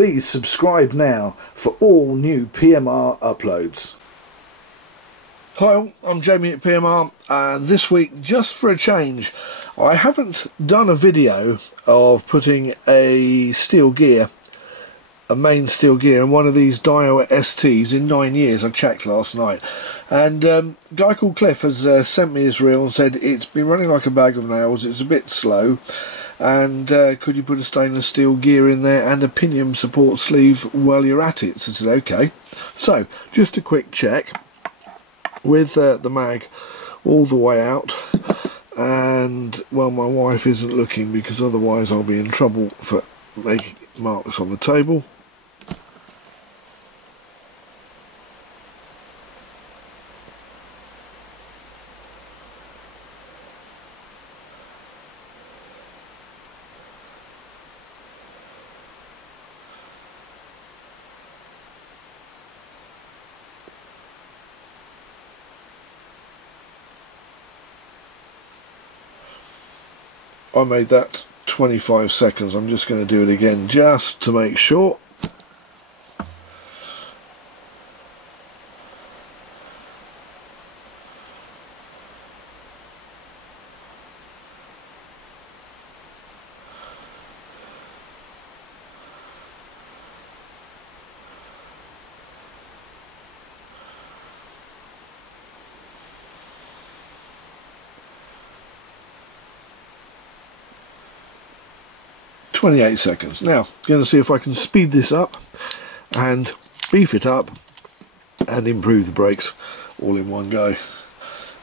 Please subscribe now for all new PMR uploads. Hi, I'm Jamie at PMR, and this week, just for a change, I haven't done a video of putting a steel gear, a main steel gear, in one of these Daiwa STs in 9 years. I checked last night, and a guy called Cliff has sent me his reel and said it's been running like a bag of nails, it's a bit slow, and could you put a stainless steel gear in there and a pinion support sleeve while you're at it? So I said okay. So just a quick check with the mag all the way out, and well, my wife isn't looking because otherwise I'll be in trouble for making marks on the table. I made that 25 seconds. I'm just going to do it again just to make sure. "28 seconds. Now, going to see if I can speed this up and beef it up and improve the brakes all in one go.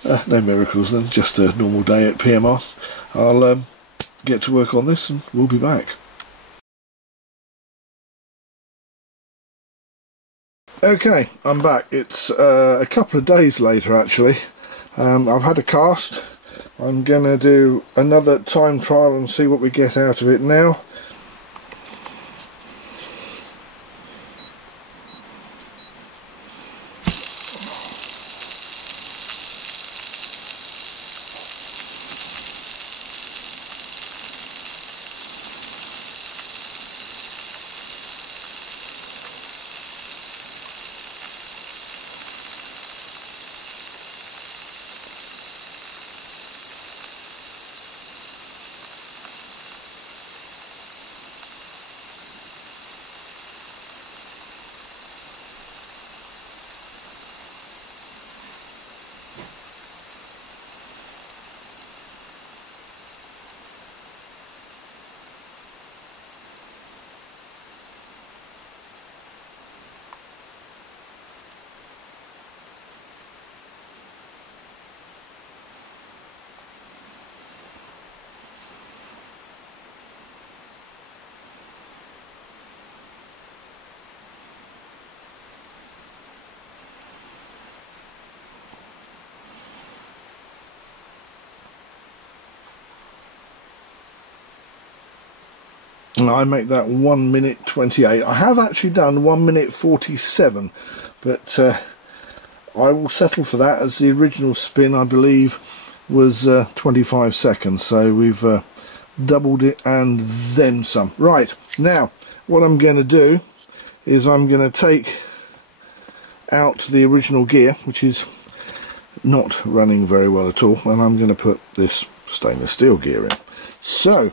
No miracles then, just a normal day at PMR. I'll get to work on this and we'll be back. Okay, I'm back. It's a couple of days later actually. I've had a cast. I'm going to do another time trial and see what we get out of it now. And I make that 1 minute 28. I have actually done 1 minute 47, but I will settle for that, as the original spin I believe was 25 seconds, so we've doubled it and then some. Right, now what I'm going to do is I'm going to take out the original gear, which is not running very well at all, and I'm going to put this stainless steel gear in. So,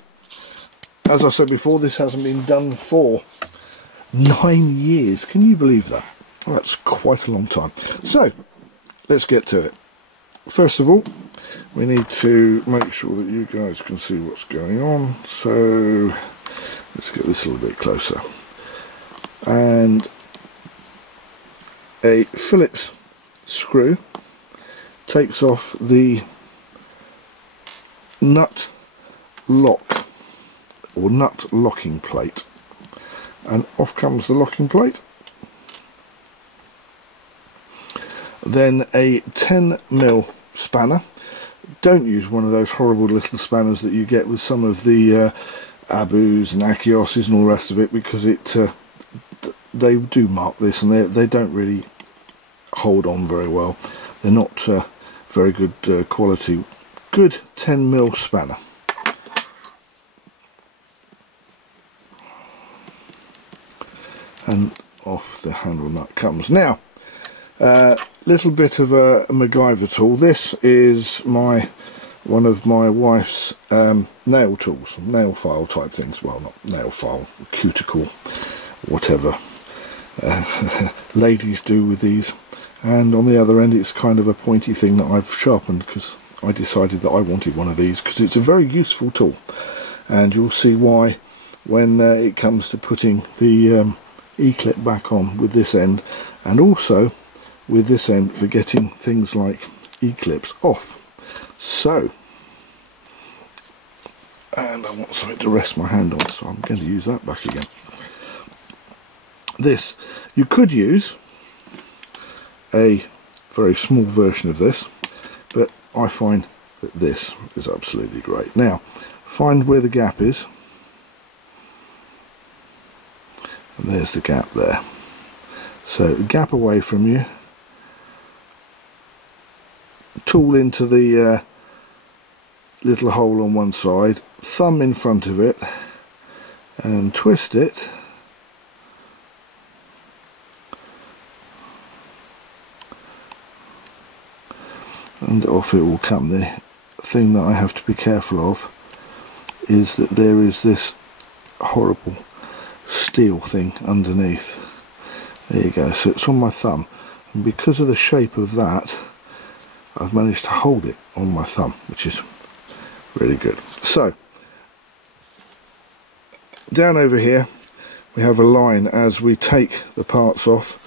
as I said before, this hasn't been done for 9 years. Can you believe that? Well, that's quite a long time. So, let's get to it. First of all, we need to make sure that you guys can see what's going on. So, let's get this a little bit closer. And a Phillips screw takes off the nut lock, or nut locking plate, and off comes the locking plate. Then a 10mm spanner. Don't use one of those horrible little spanners that you get with some of the Abus and Akioses and all the rest of it, because it they do mark this and they don't really hold on very well. They're not very good quality. Good 10mm spanner. and off the handle nut comes. Now, little bit of a MacGyver tool. This is one of my wife's nail tools, nail file type things. Well, not nail file, cuticle, whatever ladies do with these. And on the other end, it's kind of a pointy thing that I've sharpened because I decided that I wanted one of these because it's a very useful tool. And you'll see why when it comes to putting the E-clip back on with this end, and also with this end for getting things like E-clips off. So, and I want something to rest my hand on, so I'm going to use that back again. This, you could use a very small version of this, but I find that this is absolutely great. Now, find where the gap is, and there's the gap there. So, gap away from you, tool into the little hole on one side, thumb in front of it, and twist it. And off it will come. The thing that I have to be careful of is that there is this horrible steel thing underneath. There you go. So it's on my thumb, and because of the shape of that, I've managed to hold it on my thumb, which is really good. So, down over here we have a line as we take the parts off.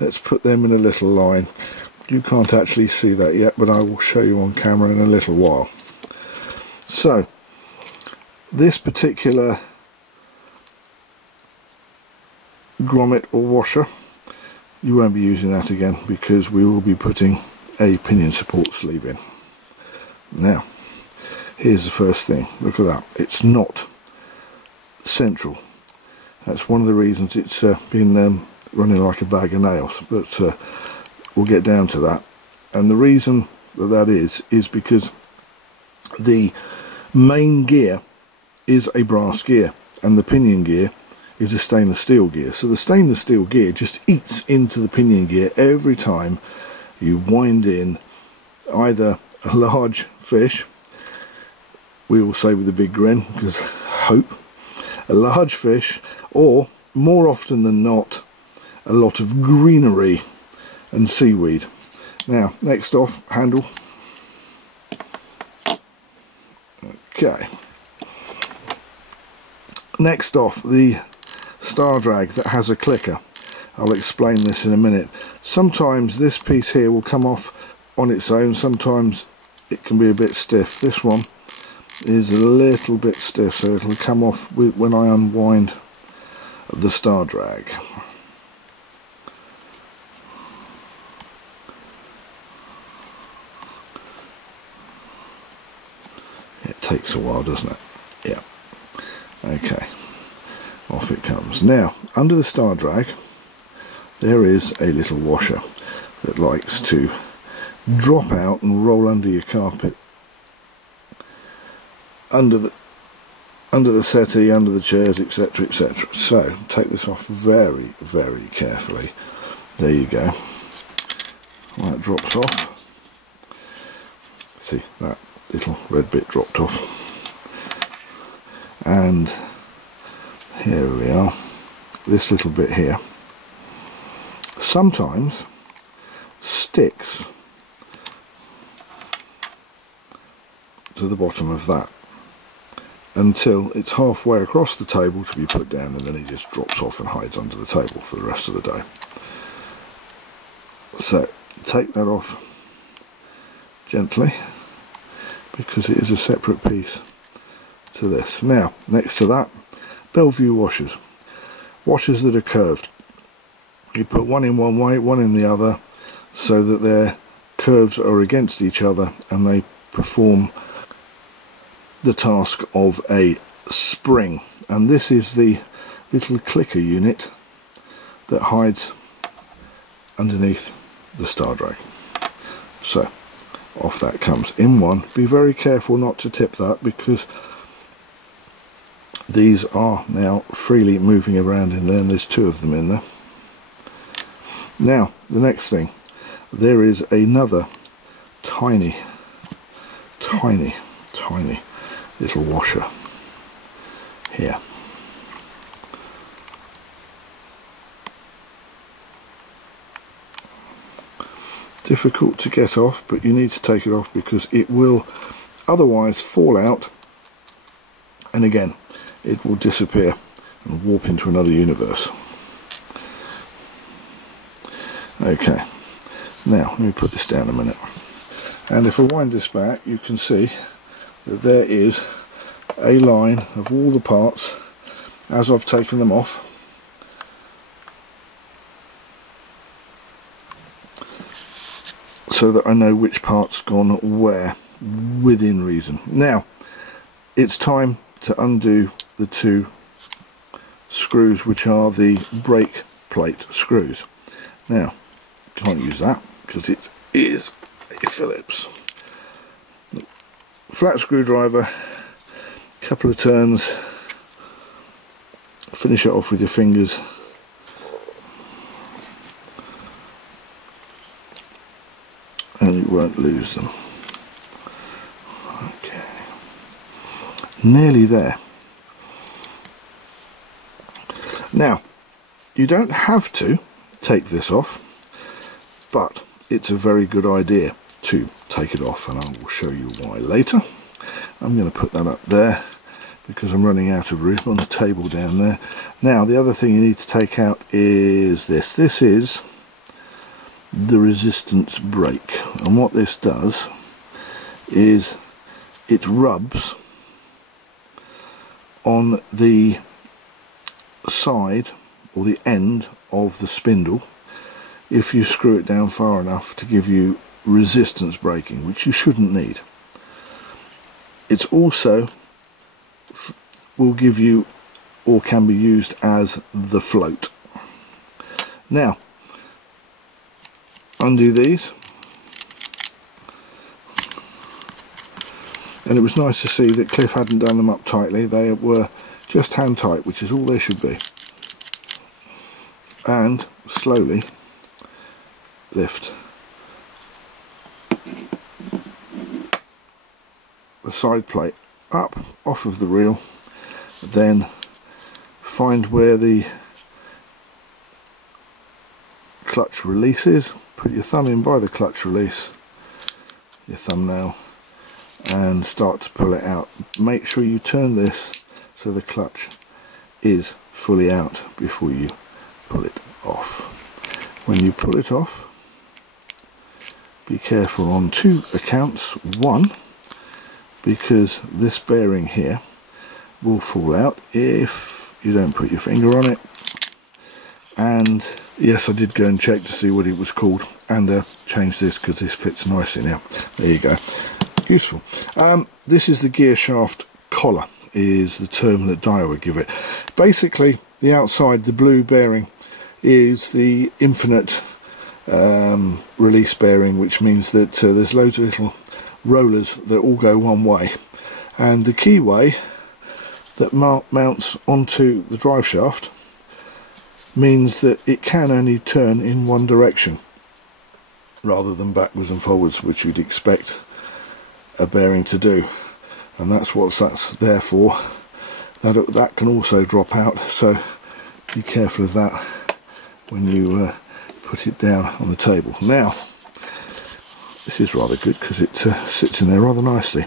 Let's put them in a little line. You can't actually see that yet, but I will show you on camera in a little while. So, this particular grommet or washer, you won't be using that again because we will be putting a pinion support sleeve in. Now, here's the first thing. Look at that. It's not central. That's one of the reasons it's been running like a bag of nails, but we'll get down to that. And the reason that is because the main gear is a brass gear and the pinion gear is a stainless steel gear. So the stainless steel gear just eats into the pinion gear every time you wind in either a large fish, we will say with a big grin because hope, a large fish, or more often than not a lot of greenery and seaweed. Now, next off, handle. Okay. Next off, the star drag that has a clicker. I'll explain this in a minute. Sometimes this piece here will come off on its own, sometimes it can be a bit stiff. This one is a little bit stiff, so it'll come off when I unwind the star drag. It takes a while, doesn't it? Yeah. Okay. Off it comes. Now, under the star drag, there is a little washer that likes to drop out and roll under your carpet, under the settee, under the chairs, etc, etc. So take this off very, very carefully. There you go. That drops off. See, that little red bit dropped off. And here we are. This little bit here sometimes sticks to the bottom of that until it's halfway across the table to be put down, and then it just drops off and hides under the table for the rest of the day. So take that off gently because it is a separate piece to this. Now, next to that, Bellevue washers. Washers that are curved. You put one in one way, one in the other, so that their curves are against each other and they perform the task of a spring. And this is the little clicker unit that hides underneath the star drag. So off that comes in one. Be very careful not to tip that, because these are now freely moving around in there, and there's 2 of them in there. Now the next thing, there is another tiny little washer here. Difficult to get off, but you need to take it off because it will otherwise fall out, and again it will disappear and warp into another universe. Okay, now let me put this down a minute, and if I wind this back, you can see that there is a line of all the parts as I've taken them off. So that I know which part's gone where within reason. Now it's time to undo the 2 screws, which are the brake plate screws. Now can't use that because it is a Phillips. Flat screwdriver, couple of turns, finish it off with your fingers. And you won't lose them. Okay, nearly there. Now you don't have to take this off, but it's a very good idea to take it off, and I will show you why later. I'm going to put that up there because I'm running out of room on the table down there. Now the other thing you need to take out is this. This is the resistance brake, and what this does is it rubs on the side or the end of the spindle if you screw it down far enough to give you resistance braking, which you shouldn't need. It's also will give you, or can be used as, the float. Now undo these, and it was nice to see that Cliff hadn't done them up tightly. They were just hand tight, which is all they should be. And slowly lift the side plate up off of the reel, then find where the clutch release is. Put your thumb in by the clutch release, your thumbnail, and start to pull it out. Make sure you turn this so the clutch is fully out before you pull it off. When you pull it off, be careful on 2 accounts. One, because this bearing here will fall out if you don't put your finger on it, and yes, I did go and check to see what it was called, and change this because this fits nicely now. There you go. Useful. This is the gear shaft collar, is the term that Daiwa give it. Basically, the outside, the blue bearing, is the infinite release bearing, which means that there's loads of little rollers that all go one way, and the keyway that mounts onto the drive shaft means that it can only turn in one direction rather than backwards and forwards, which you'd expect a bearing to do, and that's what that's there for. That can also drop out, so be careful of that when you put it down on the table. Now this is rather good because it sits in there rather nicely.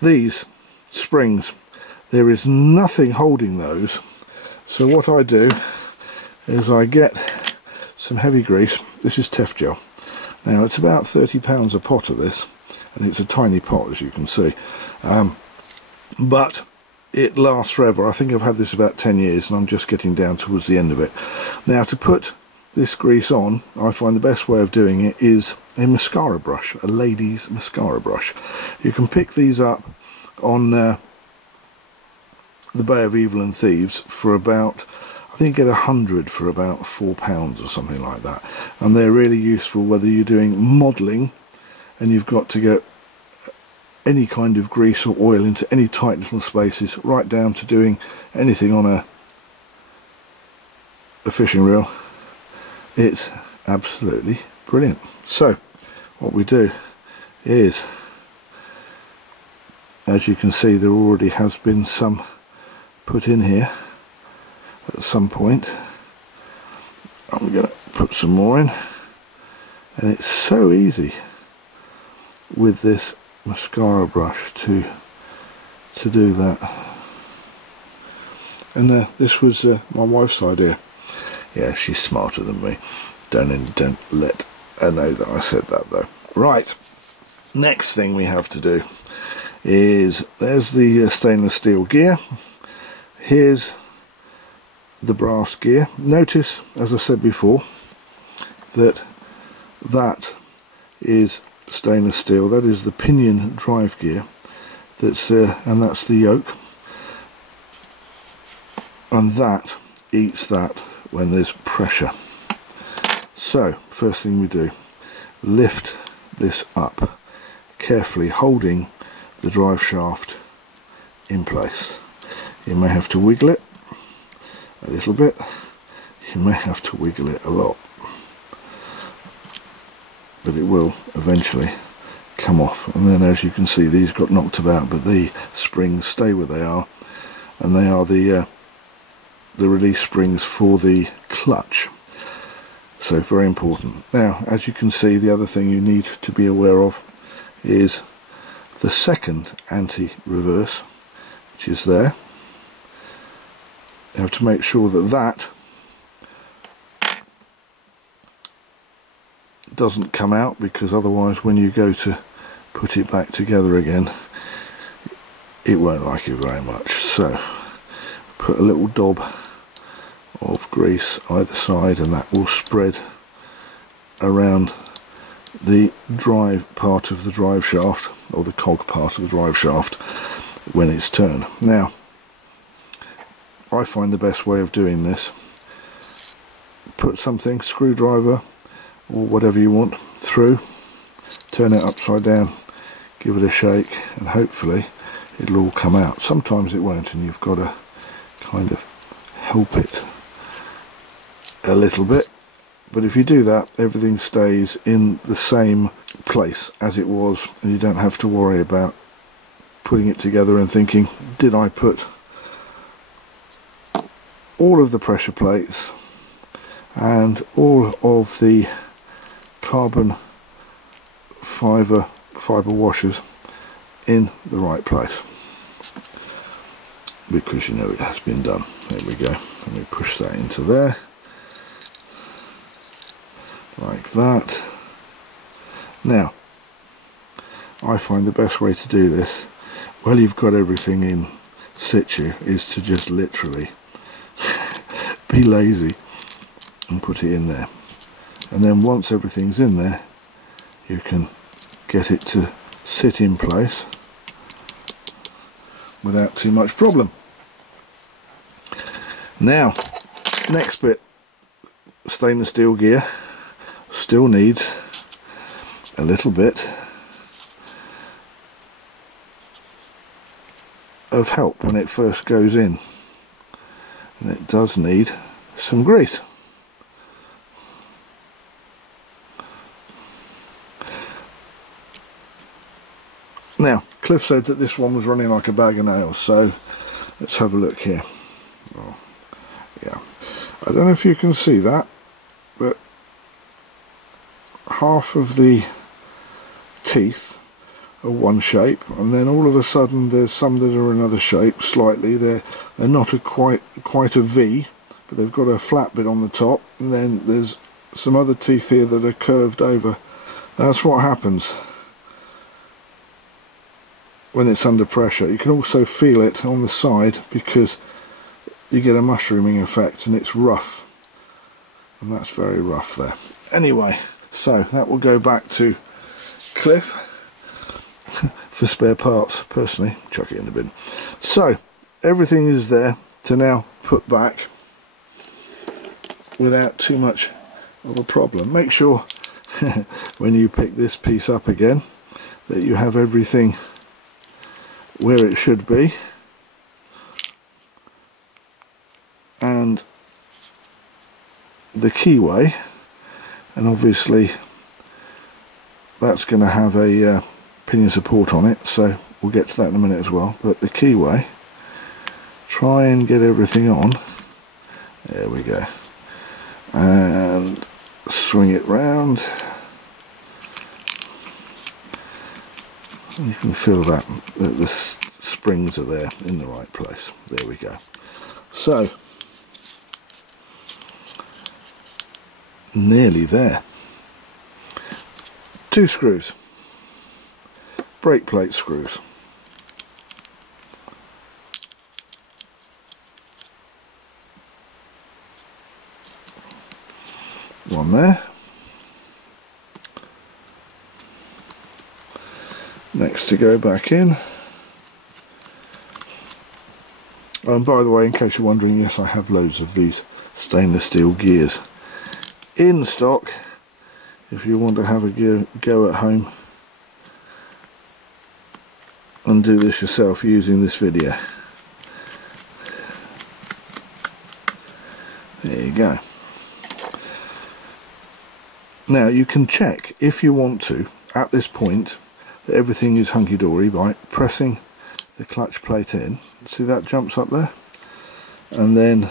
These springs, there is nothing holding those, so what I do is I get some heavy grease. This is Tef gel. Now it's about £30 a pot of this, and it's a tiny pot, as you can see, but it lasts forever. I think I've had this about 10 years and I'm just getting down towards the end of it. Now to put this grease on, I find the best way of doing it is a mascara brush, a lady's mascara brush. You can pick these up on the Bay of Evil and Thieves for about, I think you get 100 for about £4 or something like that, and they're really useful whether you're doing modelling and you've got to get any kind of grease or oil into any tight little spaces, right down to doing anything on a fishing reel. It's absolutely brilliant. So what we do is, as you can see, there already has been some put in here at some point. I'm going to put some more in, and it's so easy with this mascara brush to do that. And this was my wife's idea. Yeah, she's smarter than me. Don't let her know that I said that though. Right, next thing we have to do is, there's the stainless steel gear. Here's the brass gear. Notice, as I said before, that is stainless steel. That is the pinion drive gear. And that's the yoke. And that eats that when there's pressure. So first thing we do, lift this up carefully, holding the drive shaft in place. You may have to wiggle it a little bit, you may have to wiggle it a lot, but it will eventually come off. And then, as you can see, these got knocked about, but the springs stay where they are, and they are the release springs for the clutch. So very important. Now, as you can see, the other thing you need to be aware of is the second anti-reverse, which is there. You have to make sure that that doesn't come out, because otherwise when you go to put it back together again, it won't like it very much. So put a little daub of grease either side, and that will spread around the drive part of the drive shaft, or the cog part of the drive shaft, when it's turned. Now, I find the best way of doing this, put something, screwdriver or whatever you want, through, turn it upside down, give it a shake, and hopefully it'll all come out. Sometimes it won't, and you've got to kind of help it a little bit, but if you do that, everything stays in the same place as it was, and you don't have to worry about putting it together and thinking, did I put all of the pressure plates and all of the carbon fibre washers in the right place? Because you know it has been done. There we go. Let me push that into there, like that. Now, I find the best way to do this, well, you've got everything in situ, is to just literally be lazy and put it in there. And then once everything's in there, you can get it to sit in place without too much problem. Now, next bit, stainless steel gear still needs a little bit of help when it first goes in, and it does need some grease. Now, Cliff said that this one was running like a bag of nails, so let's have a look here. Oh, yeah, I don't know if you can see that, but half of the teeth are one shape, and then all of a sudden there's some that are another shape slightly. They're not quite a V, but they've got a flat bit on the top, and then there's some other teeth here that are curved over. That's what happens when it's under pressure. You can also feel it on the side, because you get a mushrooming effect, and it's rough, and that's very rough there. Anyway, so that will go back to Cliff for spare parts. Personally, chuck it in the bin. So everything is there to now put back without too much of a problem. Make sure when you pick this piece up again that you have everything where it should be, and the keyway, and obviously that's going to have a pinion support on it, so we'll get to that in a minute as well. But the keyway, try and get everything on. There we go, and swing it round. You can feel that the springs are there in the right place. There we go. So, nearly there. 2 screws, brake plate screws. One there. Next to go back in. And by the way, in case you're wondering, yes, I have loads of these stainless steel gears in stock if you want to have a go at home and do this yourself using this video. There you go. Now you can check, if you want to, at this point, that everything is hunky-dory by pressing the clutch plate in. See that jumps up there? And then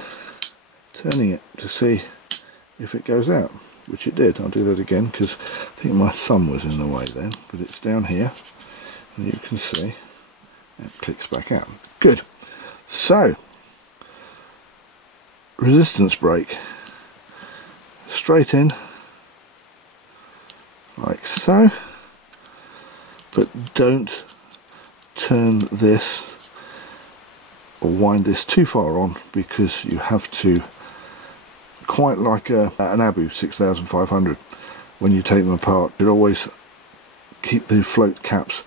turning it to see if it goes out, which it did. I'll do that again because I think my thumb was in the way then, but it's down here and you can see it clicks back out. Good. So, resistance brake, straight in like so, but don't turn this or wind this too far on, because you have to, quite like an Abu 6500, when you take them apart, you always keep the float caps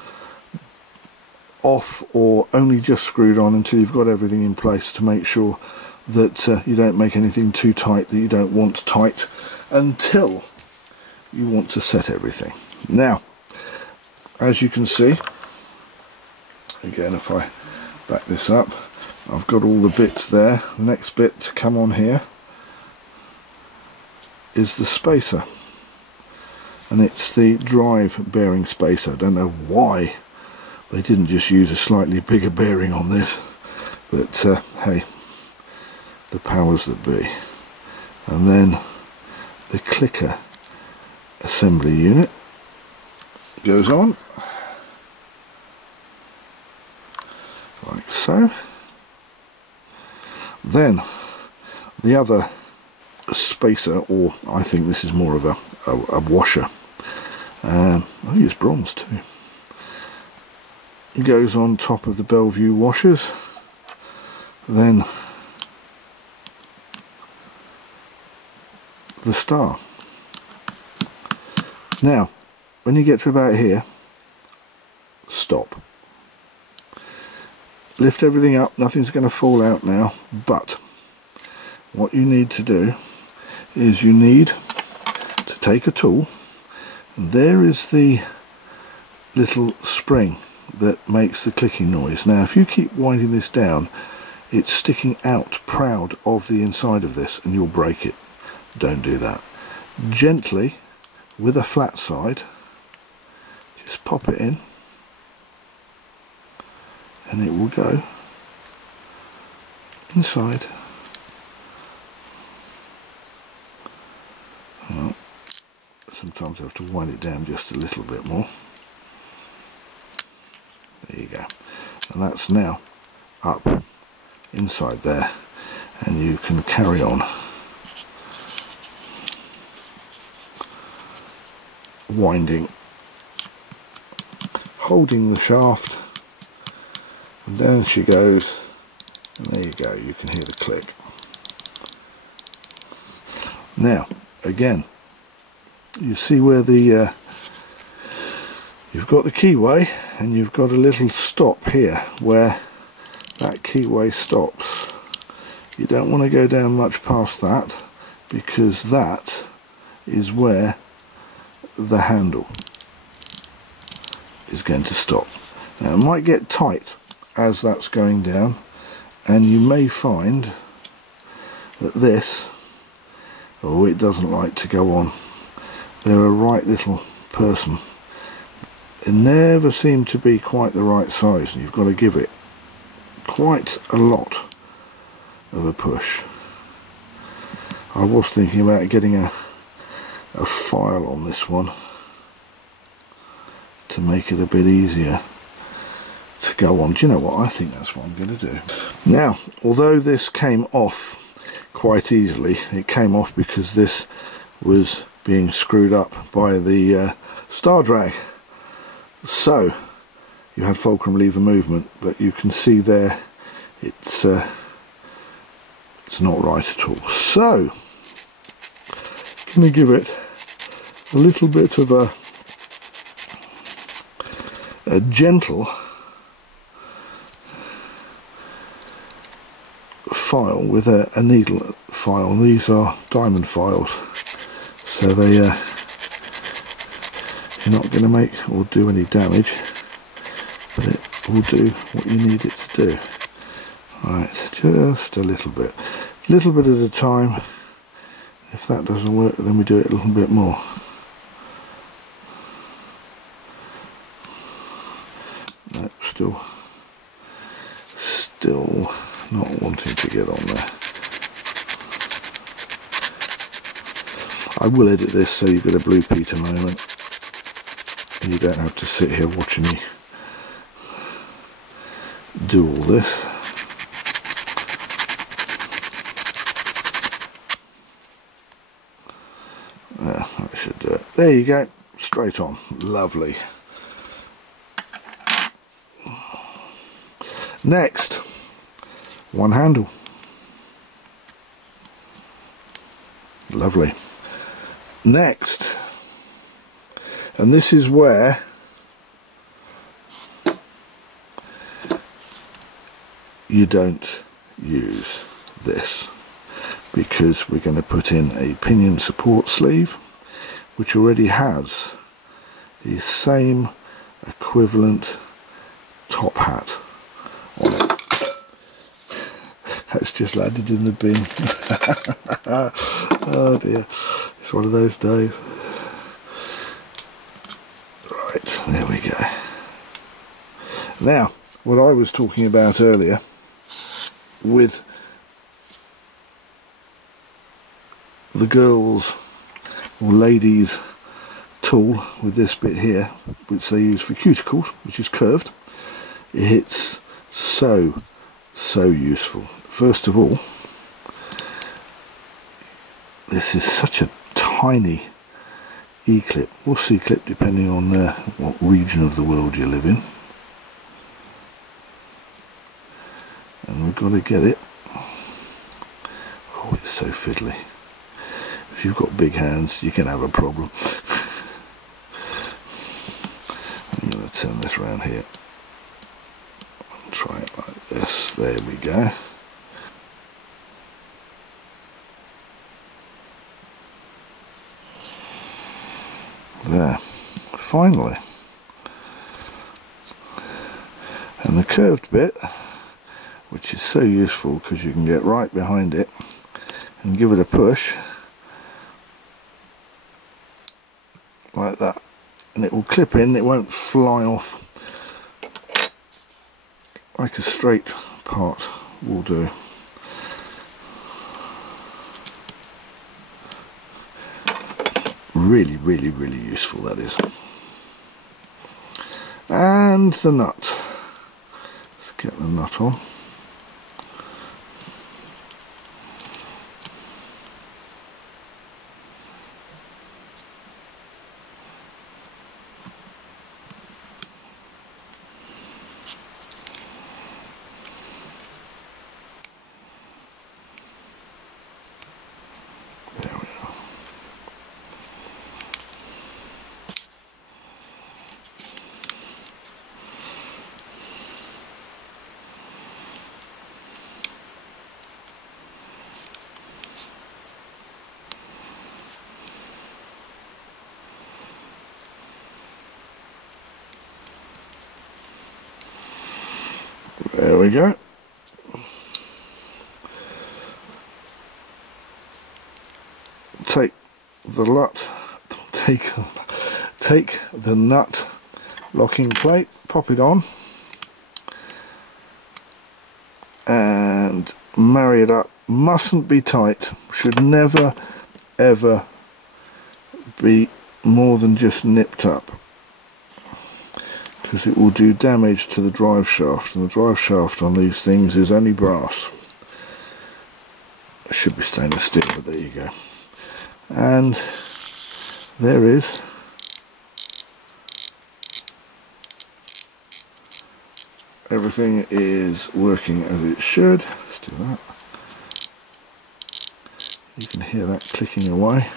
off or only just screwed on until you've got everything in place, to make sure that you don't make anything too tight that you don't want tight until you want to set everything. Now, as you can see, again, if I back this up, I've got all the bits there. The next bit to come on here is the spacer, and it's the drive bearing spacer. I don't know why they didn't just use a slightly bigger bearing on this, but hey, the powers that be. And then the clicker assembly unit goes on like so. Then the other spacer, or I think this is more of a washer, I think it's bronze too, it goes on top of the Bellevue washers. Then the star. Now when you get to about here, stop. Lift everything up, nothing's going to fall out now, but what you need to do is you need to take a tool, and there is the little spring that makes the clicking noise. Now if you keep winding this down, it's sticking out proud of the inside of this and you'll break it. Don't do that. Gently, with a flat side, just pop it in and it will go inside. Well, sometimes I have to wind it down just a little bit more. There you go. And that's now up inside there, and you can carry on winding, holding the shaft, and down she goes, and there you go, you can hear the click. Now again, you see where the you've got the keyway, and you've got a little stop here where that keyway stops. You don't want to go down much past that, because that is where the handle is going to stop. Now it might get tight as that's going down, and you may find that this, oh, it doesn't like to go on. They're a right little person. They never seem to be quite the right size, and you've got to give it quite a lot of a push. I was thinking about getting a file on this one to make it a bit easier to go on. Do you know what? I think that's what I'm going to do. Now, although this came off quite easily, it came off because this was being screwed up by the star drag. So you had fulcrum lever movement, but you can see there it's not right at all. So I'm going to give it a little bit of a gentle file with a needle file. These are diamond files, so they you're not going to make or do any damage, but it will do what you need it to do. Right, just a little bit at a time. If that doesn't work, then we do it a little bit more. No, still not wanting to get on there. I will edit this so you get a Blue Peter moment. You don't have to sit here watching me do all this. That should do it. There you go, straight on. Lovely. Next, one handle. Lovely. Next, and this is where you don't use this, because we're going to put in a pinion support sleeve which already has the same equivalent top hat on it. That's just landed in the bin. Oh dear, it's one of those days. Right, there we go. Now, what I was talking about earlier with the girls or ladies tool with this bit here, which they use for cuticles, which is curved, it's so useful. First of all, this is such a tiny E-clip or C-clip depending on what region of the world you live in, and we've got to get it. Oh, it's so fiddly. If you've got big hands, you can have a problem. I'm going to turn this around here and try it like this. There we go. There, finally. And the curved bit, which is so useful because you can get right behind it and give it a push like that, and it will clip in. It won't fly off like a straight part will do. Really useful, that is. And the nut. Let's get the nut on. There we go. Take the nut locking plate, pop it on, and marry it up. Mustn't be tight, should never ever be more than just nipped up, because it will do damage to the drive shaft, and the drive shaft on these things is only brass. It should be stainless steel, but there you go. And there is everything is working as it should. Let's do that. You can hear that clicking away.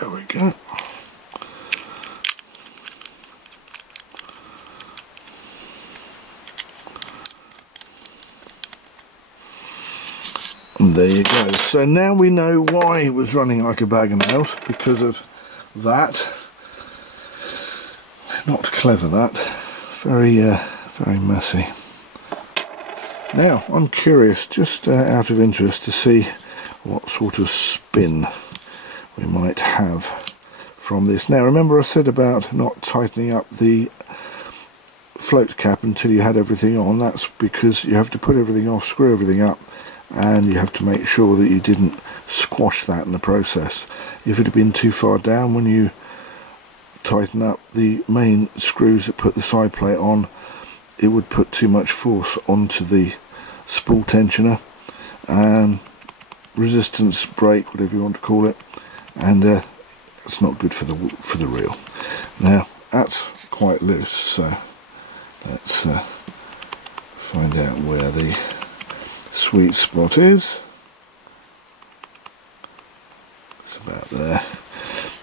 There we go. And there you go. So now we know why it was running like a bag of nails, because of that. Not clever, that. Very, very messy. Now, I'm curious, just out of interest, to see what sort of spin we might have from this. Now, remember I said about not tightening up the float cap until you had everything on. That's because you have to put everything off, screw everything up, and you have to make sure that you didn't squash that in the process. If it had been too far down when you tighten up the main screws that put the side plate on, it would put too much force onto the spool tensioner and resistance brake, whatever you want to call it, and it's not good for the reel. Now that's quite loose, so let's find out where the sweet spot is. It's about there.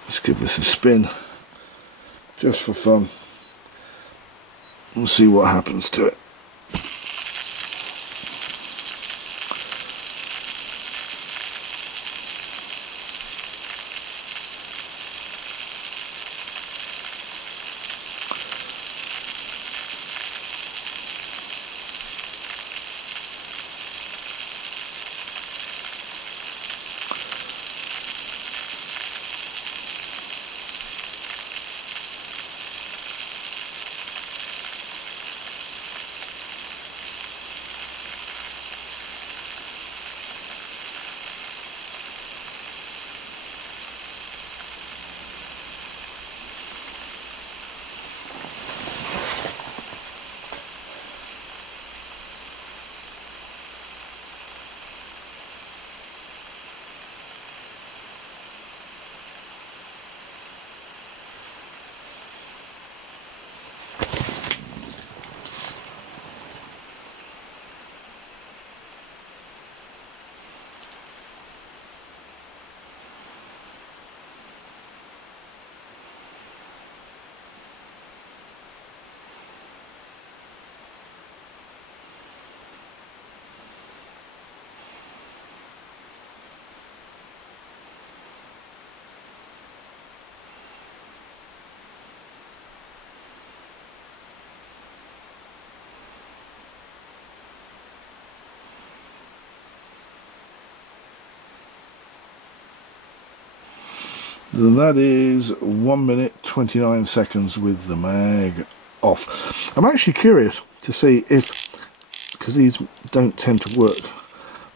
Let's give this a spin just for fun. We'll see what happens to it. Then that is 1 minute 29 seconds with the mag off. I'm actually curious to see if, because these don't tend to work,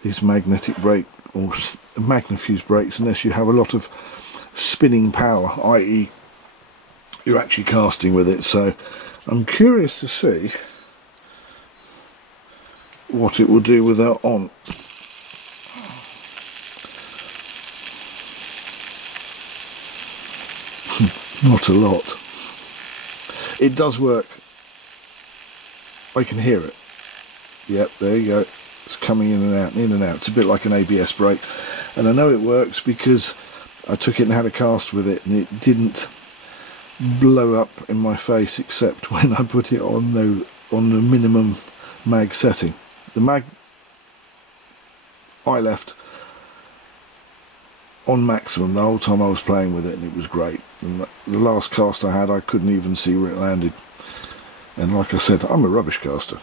these magnetic brake or magnifuse brakes, unless you have a lot of spinning power, i.e. you're actually casting with it. So I'm curious to see what it will do with that on. Not a lot. It does work. I can hear it. Yep, there you go. It's coming in and out, in and out. It's a bit like an ABS brake. And I know it works because I took it and had a cast with it, and it didn't blow up in my face except when I put it on the minimum mag setting. The mag I left on maximum the whole time I was playing with it, and it was great. And the last cast I had, I couldn't even see where it landed. And like I said, I'm a rubbish caster.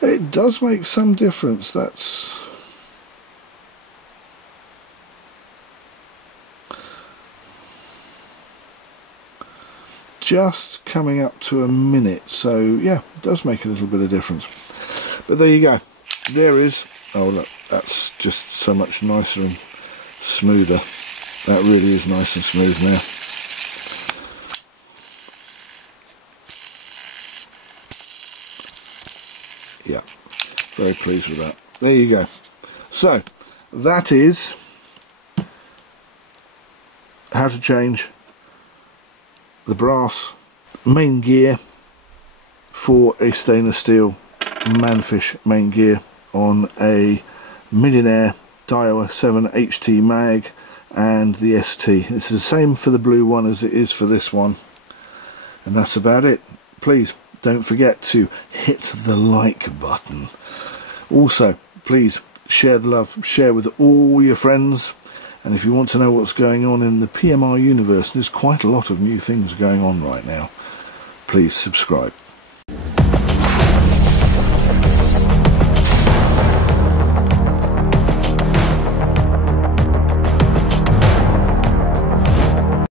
It does make some difference. That's just coming up to a minute, so yeah, it does make a little bit of difference. But there you go. There is, oh look, that's just so much nicer and smoother. That really is nice and smooth now. Yeah, very pleased with that. There you go. So that is how to change the brass main gear for a stainless steel ManFish main gear on a Millionaire Daiwa 7 HT mag and the ST. It's the same for the blue one as it is for this one, and that's about it. Please don't forget to hit the like button. Also, please share the love, share with all your friends. And if you want to know what's going on in the PMR universe, there's quite a lot of new things going on right now. Please subscribe.